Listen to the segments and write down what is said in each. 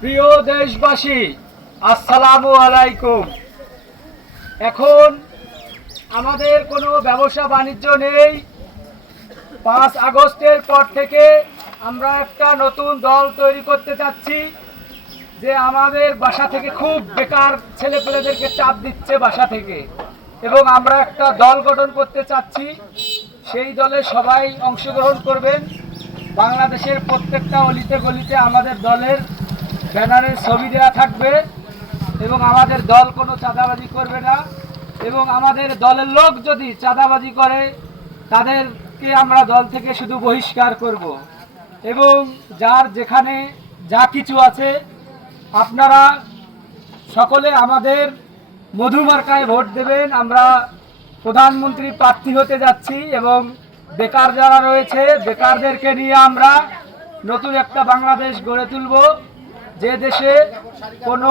প্রিয় দেশবাসী, আসসালামু আলাইকুম। এখন আমাদের কোনো ব্যবসা বাণিজ্য নেই। 5 আগস্টের পর থেকে আমরা একটা নতুন দল তৈরি করতে চাচ্ছি, যে আমাদের বাসা থেকে খুব বেকার ছেলেপেলেদেরকে চাপ দিচ্ছে বাসা থেকে, এবং আমরা একটা দল গঠন করতে চাচ্ছি। সেই দলে সবাই অংশগ্রহণ করবেন। বাংলাদেশের প্রত্যেকটা অলিতে গলিতে আমাদের দলের ব্যানারের ছবি দেওয়া থাকবে, এবং আমাদের দল কোনো চাঁদাবাজি করবে না, এবং আমাদের দলের লোক যদি চাঁদাবাজি করে তাদেরকে আমরা দল থেকে শুধু বহিষ্কার করব। এবং যার যেখানে যা কিছু আছে আপনারা সকলে আমাদের মধু মার্কায় ভোট দেবেন। আমরা প্রধানমন্ত্রী প্রার্থী হতে যাচ্ছি, এবং বেকার যারা রয়েছে বেকারদেরকে নিয়ে আমরা নতুন একটা বাংলাদেশ গড়ে তুলব, যে দেশে কোনো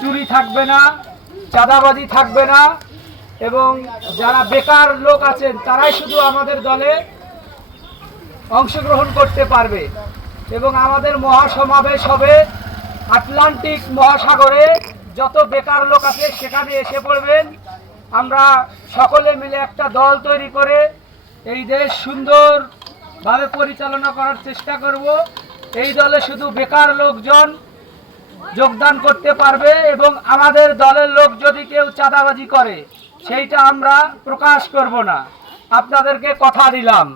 চুরি থাকবে না, চাঁদাবাজি থাকবে না, এবং যারা বেকার লোক আছেন তারাই শুধু আমাদের দলে অংশগ্রহণ করতে পারবে। এবং আমাদের মহাসমাবেশ হবে আটলান্টিক মহাসাগরে। যত বেকার লোক আছে সেখানে এসে পড়বেন। আমরা সকলে মিলে একটা দল তৈরি করে এই দেশ সুন্দরভাবে পরিচালনা করার চেষ্টা করব। এই দলে শুধু বেকার লোকজন যোগদান করতে পারবে, এবং আমাদের দলের লোক যদি কেউ চাঁদাবাজি করে সেইটা আমরা প্রকাশ করব না। আপনাদেরকে কথা দিলাম।